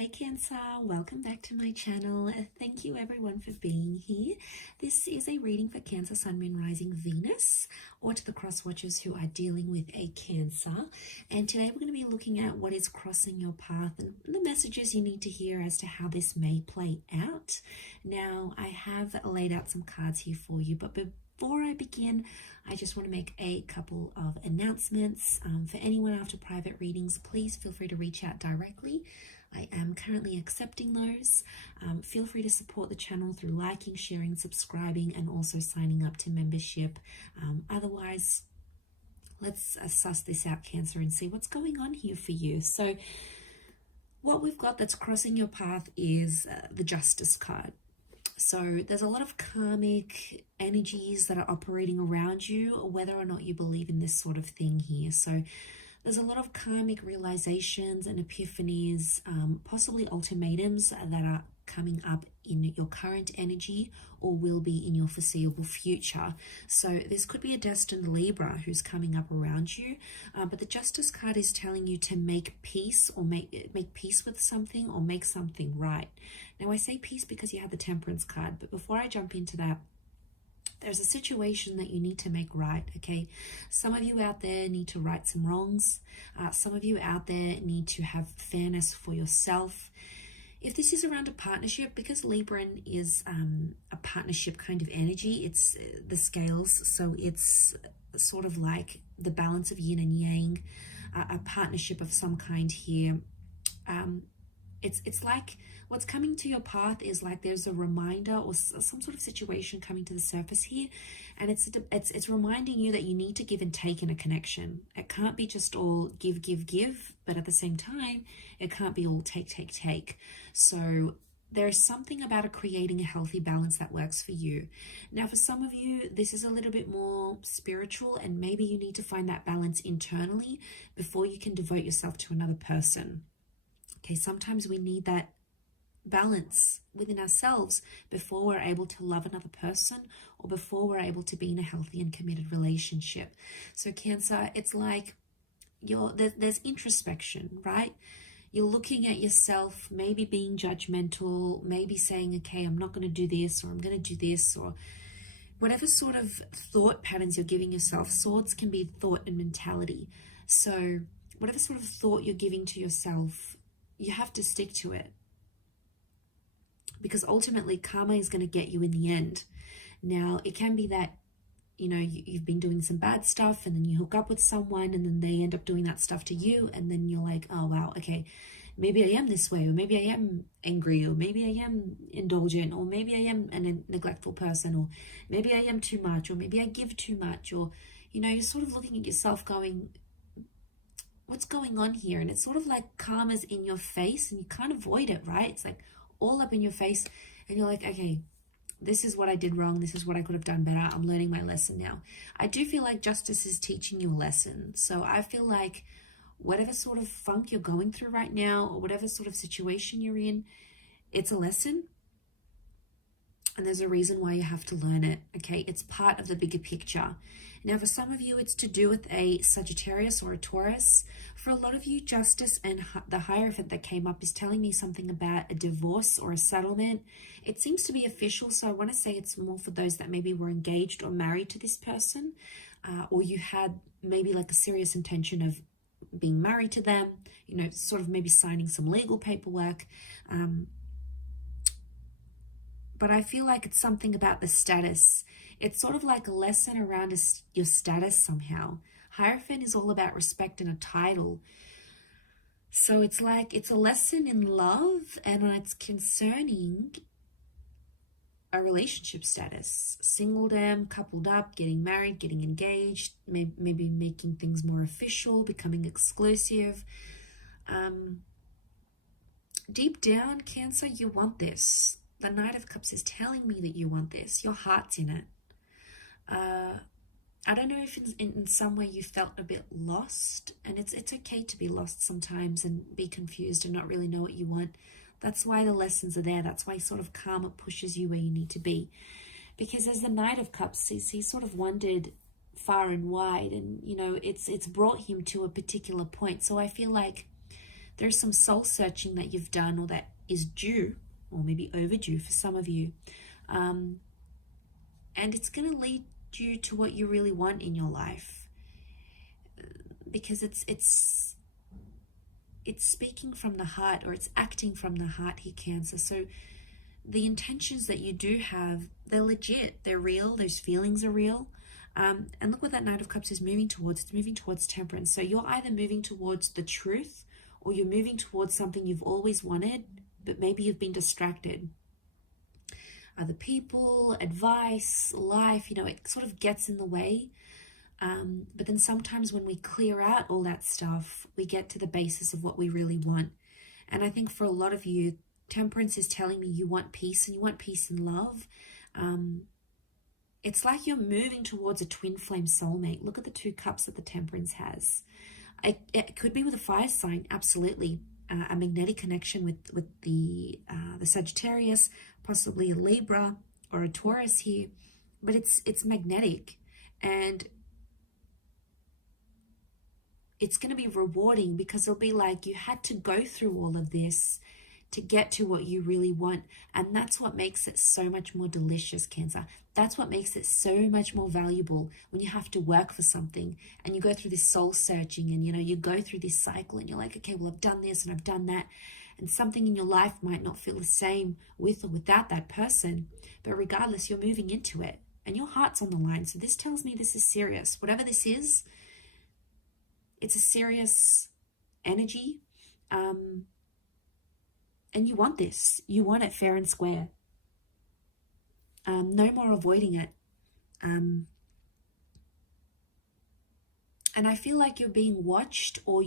Hey Cancer, welcome back to my channel. Thank you everyone for being here. This is a reading for Cancer, Sun, Moon, Rising, Venus, or to the cross watchers who are dealing with a Cancer. And today we're going to be looking at what is crossing your path and the messages you need to hear as to how this may play out. Now, I have laid out some cards here for you, but before I begin, I just want to make a couple of announcements. For anyone after private readings, please feel free to reach out directly. I am currently accepting those. Feel free to support the channel through liking, sharing, subscribing, and also signing up to membership. Otherwise, let's suss this out, Cancer, and see what's going on here for you. So what we've got that's crossing your path is the Justice card. So there's a lot of karmic energies that are operating around you, whether or not you believe in this sort of thing here. So there's a lot of karmic realizations and epiphanies, possibly ultimatums that are coming up in your current energy or will be in your foreseeable future. So this could be a destined Libra who's coming up around you, but the Justice card is telling you to make peace or make peace with something or make something right. Now I say peace because you have the Temperance card, but before I jump into that, there's a situation that you need to make right, okay? Some of you out there need to right some wrongs. Some of you out there need to have fairness for yourself. If this is around a partnership, because Libran is a partnership kind of energy, it's the scales, so it's sort of like the balance of yin and yang, a partnership of some kind here. It's like what's coming to your path is like there's a reminder or some sort of situation coming to the surface here, and it's reminding you that you need to give and take in a connection. It can't be just all give, but at the same time, it can't be all take. So there's something about creating a healthy balance that works for you. Now, for some of you, this is a little bit more spiritual, and maybe you need to find that balance internally before you can devote yourself to another person. Okay, sometimes we need that balance within ourselves before we're able to love another person or before we're able to be in a healthy and committed relationship. So Cancer, it's like there's introspection, right? You're looking at yourself, maybe being judgmental, maybe saying, okay, I'm not going to do this, or I'm going to do this, or whatever sort of thought patterns you're giving yourself. Swords can be thought and mentality. So whatever sort of thought you're giving to yourself, you have to stick to it, because ultimately karma is going to get you in the end. Now, it can be that, you know, you've been doing some bad stuff and then you hook up with someone and then they end up doing that stuff to you, and then you're like, oh wow, okay, maybe I am this way, or maybe I am angry, or maybe I am indulgent, or maybe I am a neglectful person, or maybe I am too much, or maybe I give too much, or, you know, you're sort of looking at yourself going, what's going on here? And it's sort of like karma's in your face and you can't avoid it, right? It's like all up in your face, and you're like, okay, this is what I did wrong. This is what I could have done better. I'm learning my lesson now. I do feel like justice is teaching you a lesson. So I feel like whatever sort of funk you're going through right now, or whatever sort of situation you're in, it's a lesson. And there's a reason why you have to learn it, okay? It's part of the bigger picture. Now, for some of you, it's to do with a Sagittarius or a Taurus. For a lot of you, Justice and the Hierophant that came up is telling me something about a divorce or a settlement. It seems to be official, so I want to say it's more for those that maybe were engaged or married to this person, or you had maybe like a serious intention of being married to them, you know, sort of maybe signing some legal paperwork. But I feel like it's something about the status. It's sort of like a lesson around your status somehow. Hierophant is all about respect and a title. So it's like it's a lesson in love, and it's concerning a relationship status. Singledom, coupled up, getting married, getting engaged, maybe making things more official, becoming exclusive. Deep down, Cancer, you want this. The Knight of Cups is telling me that you want this. Your heart's in it. I don't know if in some way you felt a bit lost, and it's okay to be lost sometimes and be confused and not really know what you want. That's why the lessons are there. That's why sort of karma pushes you where you need to be. Because as the Knight of Cups, he sort of wandered far and wide, and, you know, it's brought him to a particular point. So I feel like there's some soul searching that you've done, or that is due, or maybe overdue for some of you. And it's going to lead you to what you really want in your life, because it's speaking from the heart, or it's acting from the heart here, Cancer. So the intentions that you do have, they're legit, they're real, those feelings are real. And look what that Knight of Cups is moving towards. It's moving towards temperance. So you're either moving towards the truth, or you're moving towards something you've always wanted, but maybe you've been distracted. Other people, advice, life, it sort of gets in the way. But then sometimes when we clear out all that stuff, we get to the basis of what we really want. And I think for a lot of you, temperance is telling me you want peace, and you want peace and love. It's like you're moving towards a twin flame soulmate. Look at the 2 cups that the temperance has. It could be with a fire sign, absolutely. A magnetic connection with the Sagittarius, possibly a Libra or a Taurus here. But it's magnetic, and it's going to be rewarding, because it'll be like you had to go through all of this to get to what you really want. And that's what makes it so much more delicious, Cancer. That's what makes it so much more valuable, when you have to work for something and you go through this soul searching, and you go through this cycle, and you're like, okay, well, I've done this and I've done that, and something in your life might not feel the same with or without that person, but regardless, you're moving into it and your heart's on the line. So this tells me this is serious. Whatever this is, it's a serious energy. And you want this. You want it fair and square. No more avoiding it. And I feel like you're being watched, or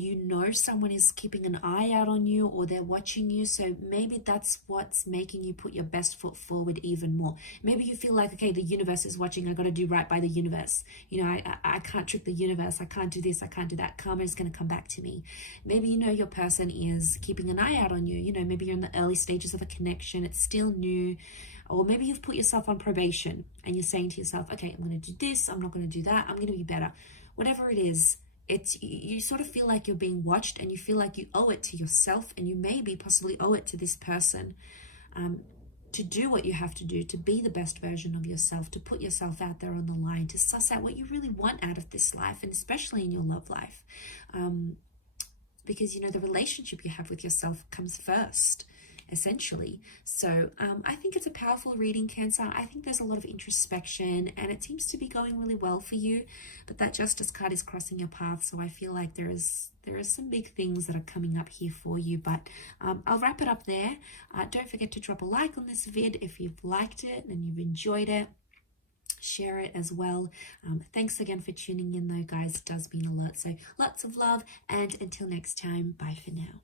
someone is keeping an eye out on you, or they're watching you. So maybe that's what's making you put your best foot forward even more. Maybe you feel like, okay, the universe is watching. I got to do right by the universe. I can't trick the universe. I can't do this. I can't do that. Karma is going to come back to me. Maybe your person is keeping an eye out on you. Maybe you're in the early stages of a connection. It's still new. Or maybe you've put yourself on probation, and you're saying to yourself, okay, I'm going to do this. I'm not going to do that. I'm going to be better. Whatever it is, you sort of feel like you're being watched, and you feel like you owe it to yourself, and you maybe possibly owe it to this person, to do what you have to do, to be the best version of yourself, to put yourself out there on the line, to suss out what you really want out of this life, and especially in your love life. Because, the relationship you have with yourself comes first, essentially. So I think it's a powerful reading, Cancer. I think there's a lot of introspection, and it seems to be going really well for you, but that Justice card is crossing your path. So I feel like there is some big things that are coming up here for you, but I'll wrap it up there. Don't forget to drop a like on this vid if you've liked it and you've enjoyed it. Share it as well. Thanks again for tuning in though, guys. It does mean a lot. So lots of love, and until next time, bye for now.